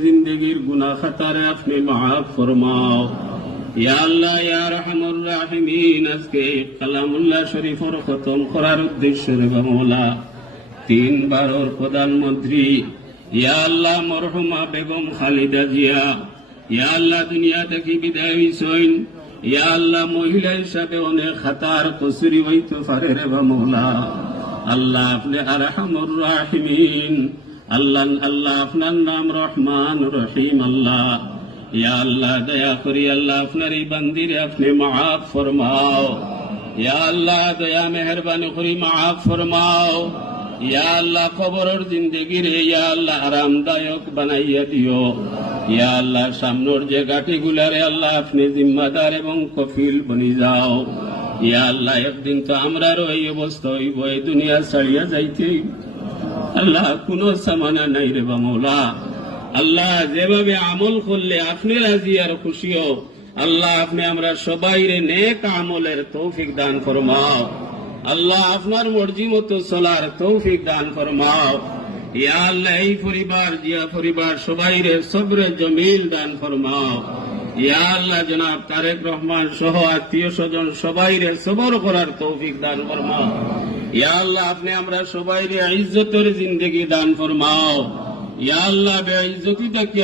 जिंदगीर गुनाह खतारे अपने माफ फरमाओ। या अल्लाह या रहमुर राहिमीन, আজকে কালামুল্লাহ শরীফের খতম করার উদ্দেশ্যে রে মওলা 3 বারের প্রধানমন্ত্রী ইয়া আল্লাহ মরহুমা বেগম খালিদা জিয়া, ইয়া আল্লাহ দুনিয়া থেকে বিদায় হইছেন। ইয়া আল্লাহ মহিলা হিসাবে অনেক খাতার কসুরি হইতে পারে রে মওলা। আল্লাহ আপনি আরহামুর রাহিমিন, আল্লাহ আল্লাহ আপনার নাম রহমান রহিম। আল্লাহ ইয়া আল্লাহ দয়া করি আল্লাহ আপনার এই বান্দিরে আপনি মাফ ফরমাও। ইয়া আল্লাহ দয়া মেহরবানি করি মাফ ফরমাও। ইয়া আল্লাহ কবরের জিন্দেগি রে ইয়া আল্লাহ আরামদায়ক বানাইয়া দিও। ইয়া আল্লাহ সামনের যে গাঠিগুলারে আল্লাহ আপনি জিম্মাদার এবং কফিল বনি যাও। ইয়া আল্লাহ একদিন তো আমরারও এই অবস্থা হইব, এই দুনিয়া ছাড়িয়া যাইতে আল্লাহ কোনো সামানা নাই রে বা মৌলা। আল্লাহ যেভাবে আমল করলে আপনি রাজি আর খুশিও, আল্লাহ আপনি আমরা সবাই রে নেক আমলের তৌফিক দান ফরমাও। আল্লাহ আপনার মর্জি মতো চলার তৌফিক দান ফরমাও। ইয়া আল্লাহ এই পরিবার জিয়া পরিবার সবাই রে সবরে জমিল দান ফরমাও। ইয়া আল্লাহ জনাব তারেক রহমান সহ আত্মীয় স্বজন সবাই রে সবর করার তৌফিক দান ফরমাও। ইয়া আল্লাহ আপনি আমরা সবাই রে ইজ্জতের জিন্দেগি দান ফরমাও। ইয়া আল্লাহ বেইজ্জতি থেকে